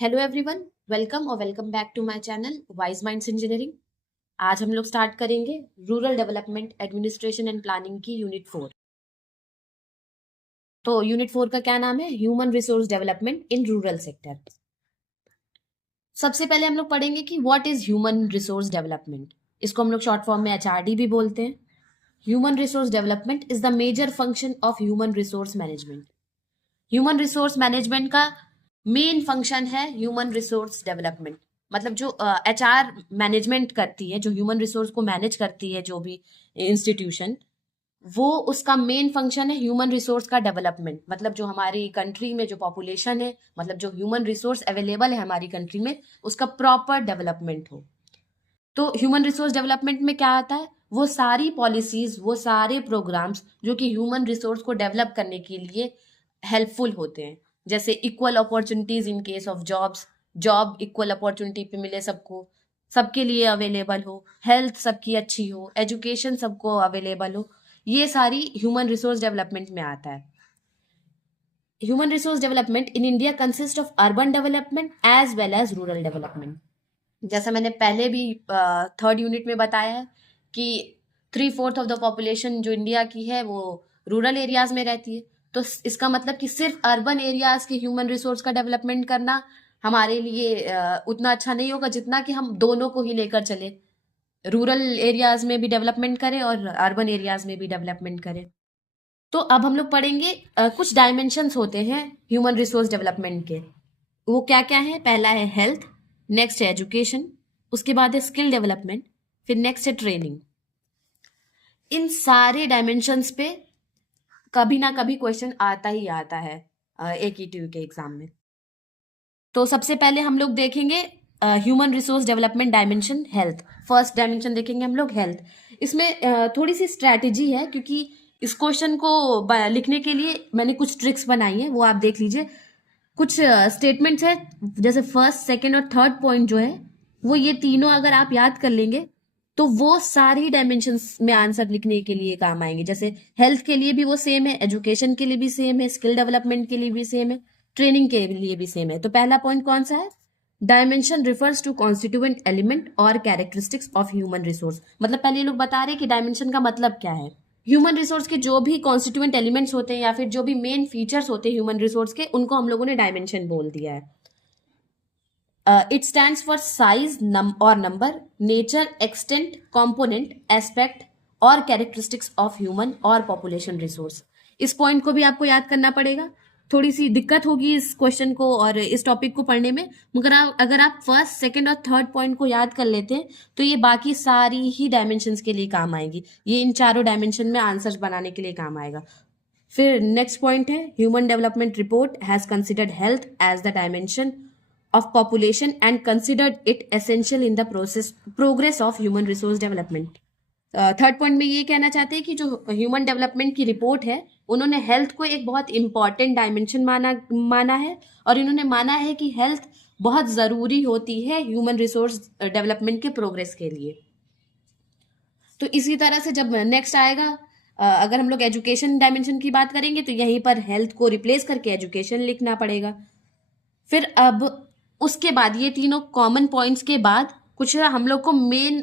Hello everyone, welcome back to my channel wise minds engineering. आज हम लोग start करेंगे rural development administration and planning की unit 4। तो यूनिट 4 का क्या नाम है? Human resource development in rural sector. सबसे पहले हम लोग पढ़ेंगे कि what is human resource development. इसको हम लोग शॉर्ट फॉर्म में एचआरडी भी बोलते हैं। Human resource development is the major function of human resource management. Human resource management का मेन फंक्शन है ह्यूमन रिसोर्स डेवलपमेंट। मतलब जो एचआर मैनेजमेंट करती है, जो ह्यूमन रिसोर्स को मैनेज करती है, जो भी इंस्टीट्यूशन, वो उसका मेन फंक्शन है ह्यूमन रिसोर्स का डेवलपमेंट। मतलब जो हमारी कंट्री में जो पॉपुलेशन है, मतलब जो ह्यूमन रिसोर्स अवेलेबल है हमारी कंट्री में, उसका प्रॉपर डेवलपमेंट हो। तो ह्यूमन रिसोर्स डेवलपमेंट में क्या आता है? वो सारी पॉलिसीज, वो सारे प्रोग्राम्स जो कि ह्यूमन रिसोर्स को डेवलप करने के लिए हेल्पफुल होते हैं। जैसे equal opportunities in case of jobs, job equal opportunity पे मिले सबको, सबके लिए अवेलेबल हो, हेल्थ सबकी अच्छी हो, एजुकेशन सबको अवेलेबल हो, ये सारी ह्यूमन रिसोर्स डेवलपमेंट में आता है। Human resource development in India consist of urban development as well as rural development. जैसा मैंने पहले भी थर्ड यूनिट में बताया है कि 3/4 ऑफ द पॉपुलेशन जो इंडिया की है वो रूरल एरियाज में रहती है। तो इसका मतलब कि सिर्फ अर्बन एरियाज के ह्यूमन रिसोर्स का डेवलपमेंट करना हमारे लिए उतना अच्छा नहीं होगा जितना कि हम दोनों को ही लेकर चले, रूरल एरियाज में भी डेवलपमेंट करें और अर्बन एरियाज में भी डेवलपमेंट करें। तो अब हम लोग पढ़ेंगे कुछ डायमेंशंस होते हैं ह्यूमन रिसोर्स डेवलपमेंट के। वो क्या क्या है? पहला है हेल्थ, नेक्स्ट है एजुकेशन, उसके बाद है स्किल डेवलपमेंट, फिर नेक्स्ट है ट्रेनिंग। इन सारे डायमेंशंस पे कभी ना कभी क्वेश्चन आता ही आता है AQ के एग्जाम में। तो सबसे पहले हम लोग देखेंगे human resource development dimension health. First dimension देखेंगे हम लोग हेल्थ। इसमें थोड़ी सी स्ट्रैटेजी है, क्योंकि इस क्वेश्चन को लिखने के लिए मैंने कुछ ट्रिक्स बनाई है, वो आप देख लीजिए। कुछ स्टेटमेंट्स है, जैसे फर्स्ट, सेकंड और थर्ड पॉइंट जो है, वो ये तीनों अगर आप याद कर लेंगे तो वो सारी डायमेंशंस में आंसर लिखने के लिए काम आएंगे। जैसे हेल्थ के लिए भी वो सेम है, एजुकेशन के लिए भी सेम है, स्किल डेवलपमेंट के लिए भी सेम है, ट्रेनिंग के लिए भी सेम है। तो पहला पॉइंट कौन सा है? Dimension refers to constituent element और कैरेक्टरिस्टिक्स ऑफ ह्यूमन रिसोर्स। मतलब पहले ये लोग बता रहे हैं कि डायमेंशन का मतलब क्या है। ह्यूमन रिसोर्स के जो भी कॉन्स्टिट्यूएंट एलिमेंट्स होते हैं या फिर जो भी मेन फीचर्स होते हैं ह्यूमन रिसोर्स के, उनको हम लोगों ने डायमेंशन बोल दिया है। इट स्टैंड्स फॉर साइज और number, nature, extent, component, aspect और कैरेक्टरिस्टिक्स ऑफ ह्यूमन और पॉपुलेशन रिसोर्स। इस पॉइंट को भी आपको याद करना पड़ेगा। थोड़ी सी दिक्कत होगी इस क्वेश्चन को और इस टॉपिक को पढ़ने में, मगर अगर आप फर्स्ट, सेकंड और थर्ड पॉइंट को याद कर लेते हैं तो ये बाकी सारी ही डायमेंशंस के लिए काम आएगी। ये इन चारों डायमेंशन में आंसर्स बनाने के लिए काम आएगा। फिर नेक्स्ट पॉइंट है human development report has considered health as the dimension of population and considered it essential in the progress of human resource development। Third point में ये कहना चाहते हैं कि जो ह्यूमन डेवलपमेंट की रिपोर्ट है, उन्होंने हेल्थ को एक बहुत इंपॉर्टेंट डायमेंशन माना है, और इन्होंने माना है कि हेल्थ बहुत ज़रूरी होती है ह्यूमन रिसोर्स डेवलपमेंट के प्रोग्रेस के लिए। तो इसी तरह से जब नेक्स्ट आएगा, अगर हम लोग एजुकेशन डायमेंशन की बात करेंगे तो यहीं पर हेल्थ को रिप्लेस करके एजुकेशन लिखना पड़ेगा। फिर अब उसके बाद ये तीनों कॉमन पॉइंट्स के बाद कुछ हम लोग को मेन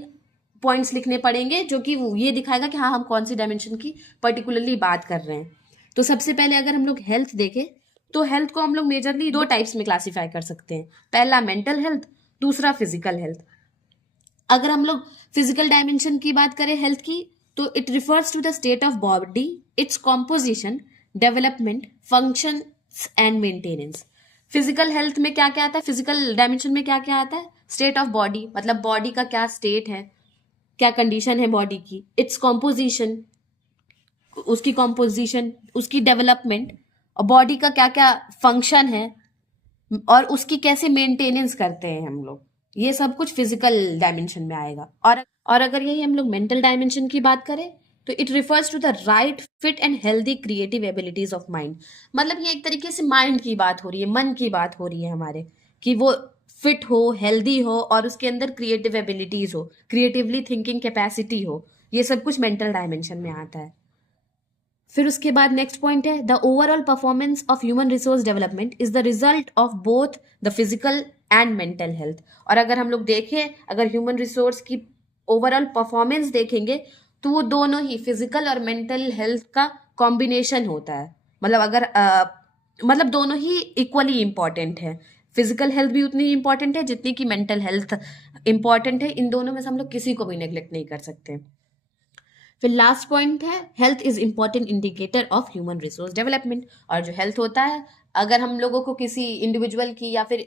पॉइंट्स लिखने पड़ेंगे, जो कि ये दिखाएगा कि हाँ हम कौन सी डायमेंशन की पर्टिकुलरली बात कर रहे हैं। तो सबसे पहले अगर हम लोग हेल्थ देखें तो हेल्थ को हम लोग मेजरली दो टाइप्स में क्लासीफाई कर सकते हैं। पहला मेंटल हेल्थ, दूसरा फिजिकल हेल्थ। अगर हम लोग फिजिकल डायमेंशन की बात करें हेल्थ की, तो it refers to the state of body, its composition, development, function and maintenance. Physical health में क्या क्या आता है? फिजिकल डायमेंशन में क्या क्या आता है? स्टेट ऑफ बॉडी, मतलब बॉडी का क्या स्टेट है, क्या कंडीशन है बॉडी की। इट्स कॉम्पोजिशन, उसकी कॉम्पोजिशन, उसकी डेवलपमेंट, और बॉडी का क्या क्या फंक्शन है और उसकी कैसे मेंटेनेंस करते हैं हम लोग। ये सब कुछ फिजिकल डायमेंशन में आएगा। और अगर यही हम लोग मेंटल डायमेंशन की बात करें तो it refers to the right, fit and healthy creative abilities of mind. मतलब ये एक तरीके से माइंड की बात हो रही है, मन की बात हो रही है हमारे, कि वो फिट हो, हेल्दी हो और उसके अंदर क्रिएटिव एबिलिटीज हो, क्रिएटिवली थिंकिंग कैपेसिटी हो। ये सब कुछ मेंटल डायमेंशन में आता है। फिर उसके बाद नेक्स्ट पॉइंट है the overall performance of human resource development is the result of both the physical and mental health. और अगर हम लोग देखें, अगर ह्यूमन रिसोर्स की ओवरऑल परफॉर्मेंस देखेंगे तो वो दोनों ही फिजिकल और मेंटल हेल्थ का कॉम्बिनेशन होता है। मतलब अगर मतलब दोनों ही इक्वली इम्पॉर्टेंट है। फिजिकल हेल्थ भी उतनी ही इम्पॉर्टेंट है जितनी कि मेंटल हेल्थ इम्पॉर्टेंट है। इन दोनों में से हम लोग किसी को भी नेग्लेक्ट नहीं कर सकते। फिर लास्ट पॉइंट है health is important indicator of human resource development. और जो हेल्थ होता है, अगर हम लोगों को किसी इंडिविजुअल की या फिर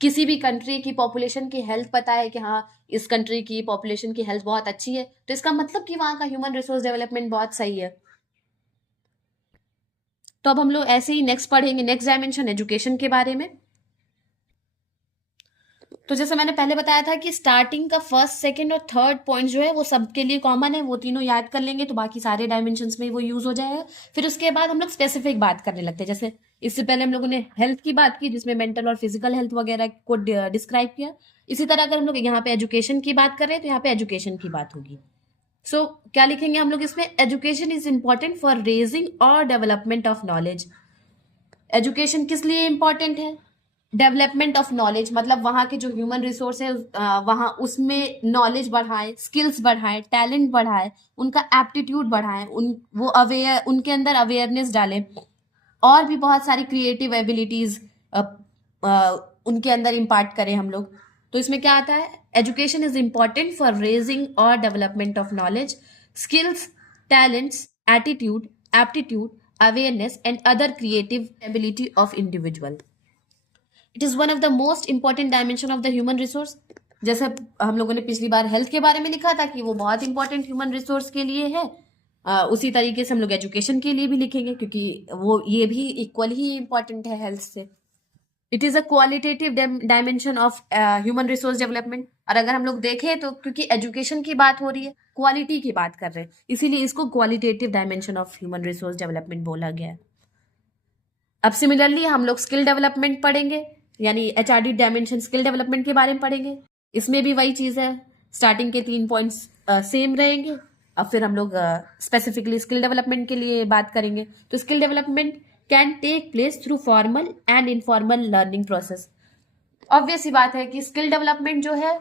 किसी भी कंट्री की पॉपुलेशन की हेल्थ पता है कि हाँ इस कंट्री की पॉपुलेशन की हेल्थ बहुत अच्छी है, तो इसका मतलब कि वहाँ का ह्यूमन रिसोर्स डेवलपमेंट बहुत सही है। तो अब हम लोग ऐसे ही नेक्स्ट पढ़ेंगे, नेक्स्ट डायमेंशन एजुकेशन के बारे में। तो जैसे मैंने पहले बताया था कि स्टार्टिंग का फर्स्ट, सेकंड और थर्ड पॉइंट जो है वो सबके लिए कॉमन है, वो तीनों याद कर लेंगे तो बाकी सारे डायमेंशंस में वो यूज हो जाएगा। फिर उसके बाद हम लोग स्पेसिफिक बात करने लगते हैं। जैसे इससे पहले हम लोगों ने हेल्थ की बात की जिसमें मेंटल और फिजिकल हेल्थ वगैरह को डिस्क्राइब किया। इसी तरह अगर हम लोग यहाँ पे एजुकेशन की बात करें तो यहाँ पे एजुकेशन की बात होगी। सो क्या लिखेंगे हम लोग इसमें, education is important for raising और डेवलपमेंट ऑफ नॉलेज। एजुकेशन किस लिए इंपॉर्टेंट है? डेवलपमेंट ऑफ नॉलेज, मतलब वहाँ के जो ह्यूमन रिसोर्स है वहाँ उसमें नॉलेज बढ़ाए, स्किल्स बढ़ाए, टैलेंट बढ़ाए, उनका एप्टीट्यूड बढ़ाए, वो अवेयर, उनके अंदर अवेयरनेस डाले और भी बहुत सारी क्रिएटिव एबिलिटीज उनके अंदर इम्पार्ट करें हम लोग। तो इसमें क्या आता है, education is important for raising और development of knowledge, skills, talents, attitude, aptitude, awareness and other creative ability of individual. It is one of the most important dimension of the human resource. जैसे हम लोगों ने पिछली बार health के बारे में लिखा था कि वो बहुत इंपॉर्टेंट ह्यूमन रिसोर्स के लिए है, उसी तरीके से हम लोग एजुकेशन के लिए भी लिखेंगे क्योंकि वो ये भी इक्वल ही इंपॉर्टेंट है हेल्थ से। It is a qualitative dimension of human resource development. और अगर हम लोग देखें तो क्योंकि एजुकेशन की बात हो रही है, क्वालिटी की बात कर रहे हैं, इसीलिए इसको qualitative dimension of human resource development बोला गया है। अब सिमिलरली हम लोग स्किल डेवलपमेंट पढ़ेंगे, यानी एचआरडी डायमेंशन स्किल डेवलपमेंट के बारे में पढ़ेंगे। इसमें भी वही चीज है, स्टार्टिंग के 3 पॉइंट्स सेम रहेंगे। अब फिर हम लोग स्पेसिफिकली स्किल डेवलपमेंट के लिए बात करेंगे। तो skill development can take place through formal and informal learning process. Obvious सी बात है कि स्किल डेवलपमेंट जो है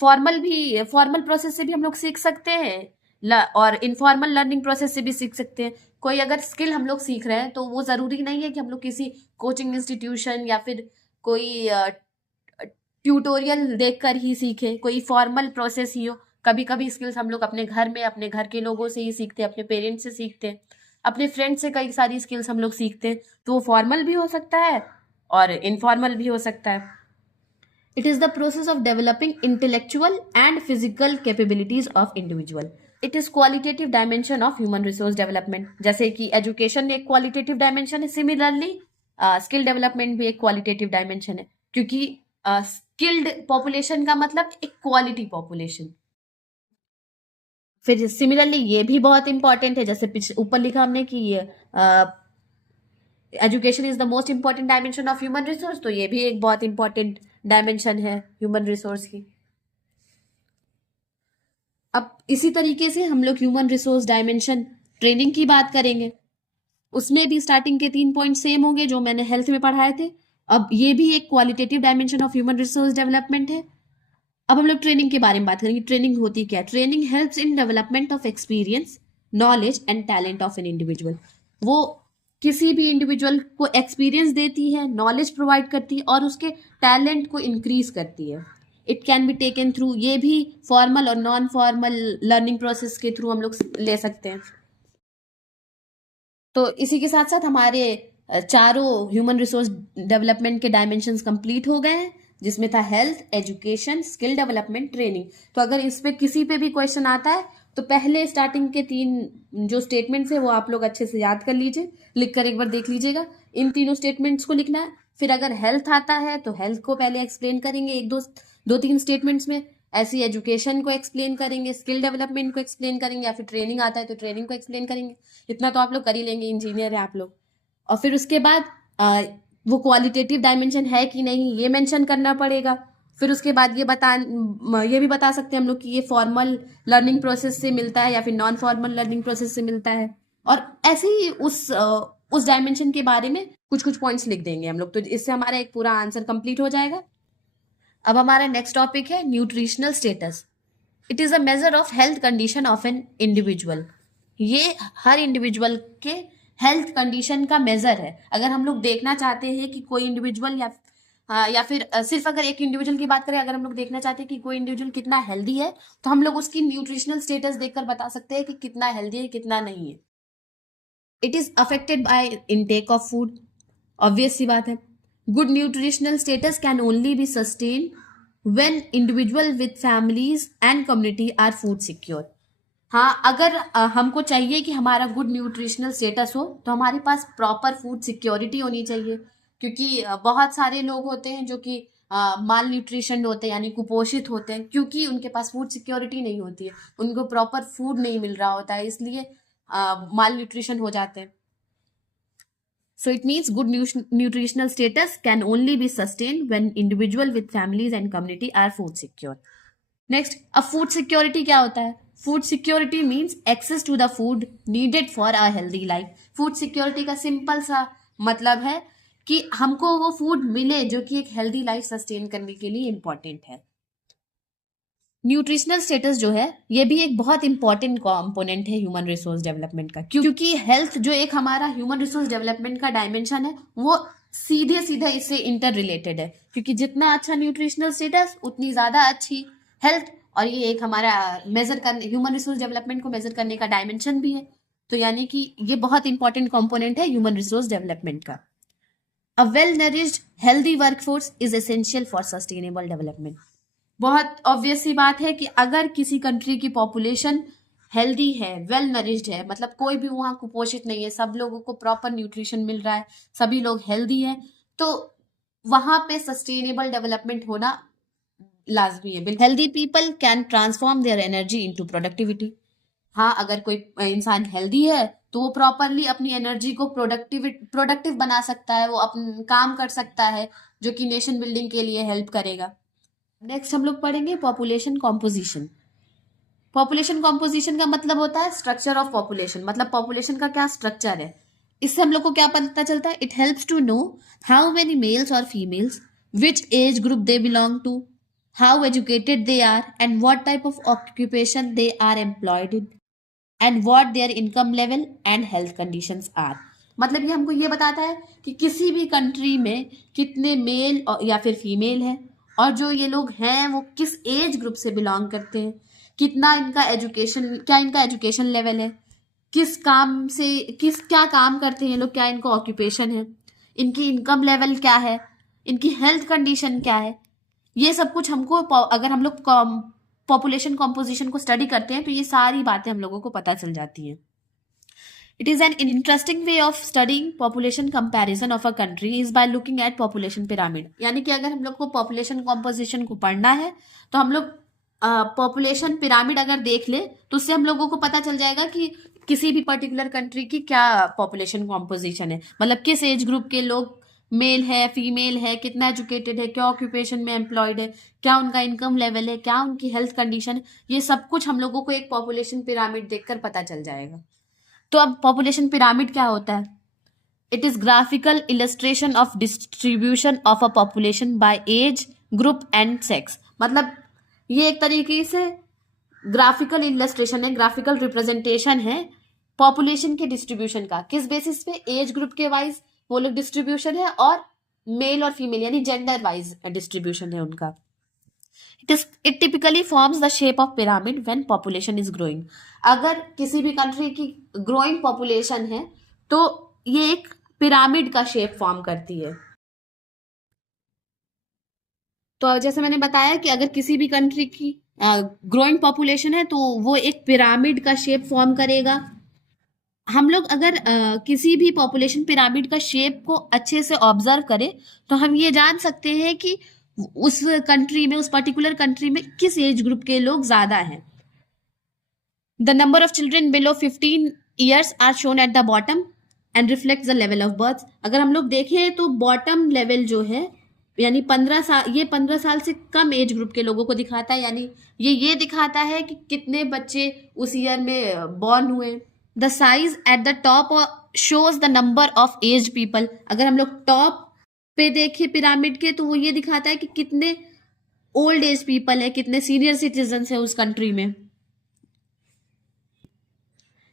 फॉर्मल प्रोसेस से भी हम लोग सीख सकते हैं और इनफॉर्मल लर्निंग प्रोसेस से भी सीख सकते हैं। कोई अगर स्किल हम लोग सीख रहे हैं तो वो जरूरी नहीं है कि हम लोग किसी कोचिंग इंस्टीट्यूशन या फिर कोई ट्यूटोरियल देखकर ही सीखे, कोई फॉर्मल प्रोसेस ही हो। कभी कभी स्किल्स हम लोग अपने घर में अपने घर के लोगों से ही सीखते हैं, अपने पेरेंट्स से सीखते हैं, अपने फ्रेंड्स से कई सारी स्किल्स हम लोग सीखते हैं। तो वो फॉर्मल भी हो सकता है और इनफॉर्मल भी हो सकता है। It is the process of developing intellectual and physical capabilities of individual. It is qualitative dimension of human resource development. जैसे कि एजुकेशन एक क्वालिटेटिव डायमेंशन है, सिमिलरली स्किल डेवलपमेंट भी एक क्वालिटेटिव डायमेंशन है क्योंकि स्किल्ड पॉपुलेशन का मतलब एक क्वालिटी पॉपुलेशन। फिर सिमिलरली ये भी बहुत इंपॉर्टेंट है, जैसे ऊपर लिखा हमने कि education is the most important dimension of human resource, तो ये भी एक बहुत इंपॉर्टेंट डायमेंशन है ह्यूमन रिसोर्स की। अब इसी तरीके से हम लोग ह्यूमन रिसोर्स डायमेंशन ट्रेनिंग की बात करेंगे। उसमें भी स्टार्टिंग के 3 पॉइंट सेम होंगे जो मैंने हेल्थ में पढ़ाए थे। अब ये भी एक qualitative dimension of human resource development है। अब हम लोग ट्रेनिंग के बारे में बात करेंगे। ट्रेनिंग होती क्या है? Training helps in development of experience, knowledge and talent of an individual. वो किसी भी इंडिविजुअल को एक्सपीरियंस देती है, नॉलेज प्रोवाइड करती है और उसके टैलेंट को इंक्रीज करती है। It can be taken through, ये भी फॉर्मल और नॉन फॉर्मल लर्निंग प्रोसेस के थ्रू हम लोग ले सकते हैं। तो इसी के साथ साथ हमारे चारों ह्यूमन रिसोर्स डेवलपमेंट के डायमेंशंस कंप्लीट हो गए हैं, जिसमें था health, education, skill development, training. तो अगर इस पे किसी पे भी क्वेश्चन आता है तो पहले स्टार्टिंग के 3 जो स्टेटमेंट्स है वो आप लोग अच्छे से याद कर लीजिए, लिख कर एक बार देख लीजिएगा। इन तीनों स्टेटमेंट्स को लिखना है। फिर अगर हेल्थ आता है तो हेल्थ को पहले एक्सप्लेन करेंगे 1-2-3 स्टेटमेंट्स में। ऐसी एजुकेशन को एक्सप्लेन करेंगे, स्किल डेवलपमेंट को एक्सप्लेन करेंगे, या फिर ट्रेनिंग आता है तो ट्रेनिंग को एक्सप्लेन करेंगे। इतना तो आप लोग कर ही लेंगे, इंजीनियर है आप लोग। और फिर उसके बाद वो क्वालिटेटिव डायमेंशन है कि नहीं ये मेंशन करना पड़ेगा। फिर उसके बाद ये भी बता सकते हैं हम लोग कि ये फॉर्मल लर्निंग प्रोसेस से मिलता है या फिर नॉन फॉर्मल लर्निंग प्रोसेस से मिलता है, और ऐसे ही उस डायमेंशन के बारे में कुछ कुछ पॉइंट्स लिख देंगे हम लोग, तो इससे हमारा एक पूरा आंसर कंप्लीट हो जाएगा। अब हमारा नेक्स्ट टॉपिक है nutritional status. It is a measure of health condition of an individual. ये हर इंडिविजुअल के हेल्थ कंडीशन का मेजर है। अगर हम लोग देखना चाहते हैं कि कोई इंडिविजुअल या फिर सिर्फ अगर एक इंडिविजुअल की बात करें, अगर हम लोग देखना चाहते हैं कि कोई इंडिविजुअल कितना हेल्दी है, तो हम लोग उसकी न्यूट्रिशनल स्टेटस देखकर बता सकते हैं कि कितना हेल्दी है कितना नहीं है। It is affected by intake of food, obvious सी बात है। Good nutritional status can only be sustain when individual with families and community are food secure. हाँ, अगर हमको चाहिए कि हमारा गुड न्यूट्रिशनल स्टेटस हो, तो हमारे पास प्रॉपर फूड सिक्योरिटी होनी चाहिए, क्योंकि बहुत सारे लोग होते हैं जो कि माल न्यूट्रिशन होते हैं, यानी कुपोषित होते हैं, क्योंकि उनके पास फूड सिक्योरिटी नहीं होती है, उनको प्रॉपर फूड नहीं मिल रहा होता है, इसलिए माल न्यूट्रिशन हो जाते हैं। So it means good nutritional status can only be sustained when individual with families and community are food secure. Next, अब food security क्या होता है? Food security means access to the food needed for a healthy life. Food security का simple सा मतलब है कि हमको वो फूड मिले जो कि एक हेल्दी लाइफ सस्टेन करने के लिए इम्पोर्टेंट है। न्यूट्रिशनल स्टेटस जो है ये भी एक बहुत इंपॉर्टेंट कंपोनेंट है ह्यूमन रिसोर्स डेवलपमेंट का, क्योंकि हेल्थ जो एक हमारा ह्यूमन रिसोर्स डेवलपमेंट का डायमेंशन है, वो सीधे सीधे इससे इंटर रिलेटेड है, क्योंकि जितना अच्छा न्यूट्रिशनल स्टेटस उतनी ज्यादा अच्छी हेल्थ, और ये एक हमारा मेजर करने ह्यूमन रिसोर्स डेवलपमेंट को मेजर करने का डायमेंशन भी है। तो यानी कि ये बहुत इंपॉर्टेंट कंपोनेंट है ह्यूमन रिसोर्स डेवलपमेंट का। A well nourished healthy workforce is essential for sustainable development. बहुत ऑब्वियस सी बात है कि अगर किसी कंट्री की पॉपुलेशन हेल्दी है, वेल नरिश्ड है, मतलब कोई भी वहाँ कुपोषित नहीं है, सब लोगों को प्रॉपर न्यूट्रिशन मिल रहा है, सभी लोग हेल्दी हैं, तो वहां पे सस्टेनेबल डेवलपमेंट होना लाजमी है। Healthy people can transform their energy into productivity. हाँ, अगर कोई इंसान हेल्दी है तो वो प्रॉपरली अपनी एनर्जी को प्रोडक्टिव बना सकता है, वो अपन काम कर सकता है, जो कि नेशन बिल्डिंग के लिए हेल्प करेगा। नेक्स्ट हम लोग पढ़ेंगे पॉपुलेशन कॉम्पोजिशन। पॉपुलेशन कॉम्पोजिशन का मतलब होता है स्ट्रक्चर ऑफ पॉपुलेशन, मतलब पॉपुलेशन का क्या स्ट्रक्चर है। इससे हम लोग को क्या पता चलता है? It helps to know how many males और females, which age group they belong to, how educated they are and what type of occupation they are employed in, and what their income level and health conditions are. मतलब ये हमको ये बताता है कि किसी भी कंट्री में कितने मेल या फिर फीमेल है, और जो ये लोग हैं वो किस एज ग्रुप से बिलोंग करते हैं, कितना इनका एजुकेशन लेवल है, क्या काम करते हैं ये लोग, क्या इनको ऑक्यूपेशन है, इनकी इनकम लेवल क्या है, इनकी हेल्थ कंडीशन क्या है। ये सब कुछ हमको, अगर हम लोग पॉपुलेशन कॉम्पोजिशन को स्टडी करते हैं तो ये सारी बातें हम लोगों को पता चल जाती हैं। It is an interesting way of studying population comparison of a country is by looking at population pyramid. यानी कि अगर हम लोग को population composition को पढ़ना है तो हम लोग population pyramid अगर देख ले तो उससे हम लोगों को पता चल जाएगा कि किसी भी पर्टिकुलर कंट्री की क्या population composition है, मतलब किस एज ग्रुप के लोग मेल है, फीमेल है, कितना एजुकेटेड है, क्या ऑक्यूपेशन में एम्प्लॉयड है, क्या उनका इनकम लेवल है, क्या उनकी हेल्थ कंडीशन है। ये सब कुछ हम लोगों को एक पॉपुलेशन पिरामिड देखकर पता चल जाएगा। तो अब पॉपुलेशन पिरामिड क्या होता है? It is graphical illustration of distribution of a population bye age group and sex. मतलब ये एक तरीके से ग्राफिकल इलस्ट्रेशन है, ग्राफिकल रिप्रेजेंटेशन है पॉपुलेशन के डिस्ट्रीब्यूशन का। किस बेसिस पे? एज ग्रुप के वाइज वो लोग डिस्ट्रीब्यूशन है, और मेल और फीमेल यानी जेंडर वाइज डिस्ट्रीब्यूशन है उनका। It typically forms the shape of pyramid when population is growing. अगर किसी भी कंट्री की ग्रोइंग पॉपुलेशन है तो ये एक पिरामिड का शेप फॉर्म करती है। तो जैसे मैंने बताया कि अगर किसी भी कंट्री की ग्रोइंग पॉपुलेशन है तो वो एक पिरामिड का शेप फॉर्म करेगा। हम लोग अगर किसी भी पॉपुलेशन पिरामिड का शेप को अच्छे से ऑब्जर्व करें तो हम ये जान सकते हैं कि उस कंट्री में, उस पर्टिकुलर कंट्री में किस एज ग्रुप के लोग ज्यादा हैं। The number of children below 15 years are shown at the bottom and reflect the level of birth. अगर हम लोग देखें तो बॉटम लेवल जो है यानी 15 साल, ये 15 साल से कम एज ग्रुप के लोगों को दिखाता है, यानी ये दिखाता है कि कितने बच्चे उस ईयर में बॉर्न हुए। The size at the top shows the number of age people. अगर हम लोग टॉप पे देखें पिरामिड के तो वो ये दिखाता है कि कितने ओल्ड एज पीपल है, कितने सीनियर सिटीजन है उस कंट्री में,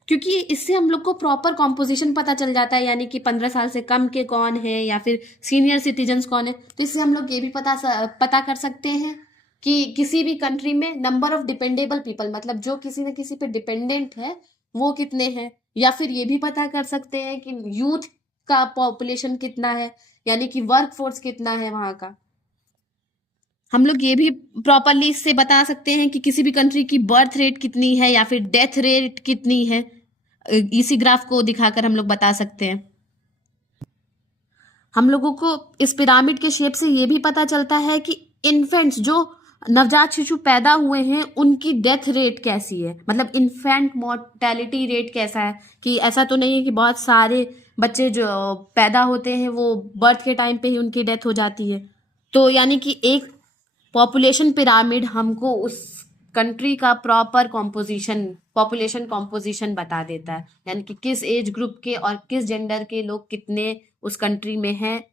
क्योंकि इससे हम लोग को प्रॉपर कॉम्पोजिशन पता चल जाता है, यानी कि 15 साल से कम के कौन है या फिर सीनियर सिटीजन्स कौन है। तो इससे हम लोग ये भी पता कर सकते हैं कि किसी भी कंट्री में नंबर ऑफ डिपेंडेबल पीपल, मतलब जो किसी न किसी पे डिपेंडेंट है वो कितने हैं, या फिर ये भी पता कर सकते हैं कि यूथ का पॉपुलेशन कितना है, यानी कि वर्क फोर्स कितना है वहां का। हम लोग ये भी प्रॉपरली इससे बता सकते हैं कि किसी भी कंट्री की बर्थ रेट कितनी है या फिर डेथ रेट कितनी है, इसी ग्राफ को दिखाकर हम लोग बता सकते हैं। हम लोगों को इस पिरामिड के शेप से ये भी पता चलता है कि इन्फेंट्स, जो नवजात शिशु पैदा हुए हैं, उनकी डेथ रेट कैसी है, मतलब इन्फेंट मोर्टेलिटी रेट कैसा है, कि ऐसा तो नहीं है कि बहुत सारे बच्चे जो पैदा होते हैं वो बर्थ के टाइम पे ही उनकी डेथ हो जाती है। तो यानी कि एक पॉपुलेशन पिरामिड हमको उस कंट्री का प्रॉपर पॉपुलेशन कॉम्पोजिशन बता देता है, यानी कि किस एज ग्रुप के और किस जेंडर के लोग कितने उस कंट्री में हैं,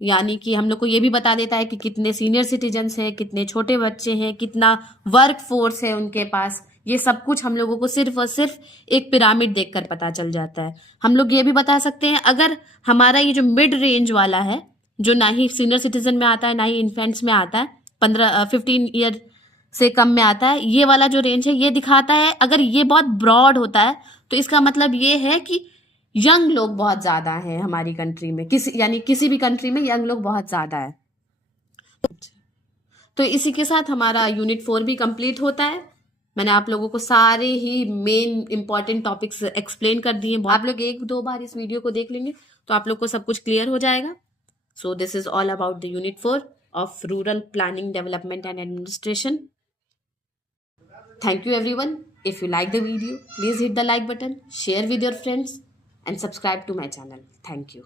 यानी कि हम लोग को ये भी बता देता है कि कितने सीनियर सिटीजन्स हैं, कितने छोटे बच्चे हैं, कितना वर्क फोर्स है उनके पास। ये सब कुछ हम लोगों को सिर्फ और सिर्फ एक पिरामिड देखकर पता चल जाता है। हम लोग ये भी बता सकते हैं, अगर हमारा ये जो मिड रेंज वाला है, जो ना ही सीनियर सिटीजन में आता है ना ही इन्फेंट्स में आता है, 15 ईयर से कम में आता है, ये वाला जो रेंज है ये दिखाता है, अगर ये बहुत ब्रॉड होता है तो इसका मतलब ये है कि यंग लोग बहुत ज्यादा हैं हमारी कंट्री में, यानी किसी भी कंट्री में यंग लोग बहुत ज्यादा है। तो इसी के साथ हमारा यूनिट 4 भी कंप्लीट होता है। मैंने आप लोगों को सारे ही मेन इंपॉर्टेंट टॉपिक्स एक्सप्लेन कर दिए। आप लोग 1-2 बार इस वीडियो को देख लेंगे तो आप लोग को सब कुछ क्लियर हो जाएगा। So this is all about the Unit 4 of Rural Planning, Development and Administration. Thank you everyone. If you like the video, please hit the like button, share with your friends and subscribe to my channel. Thank you.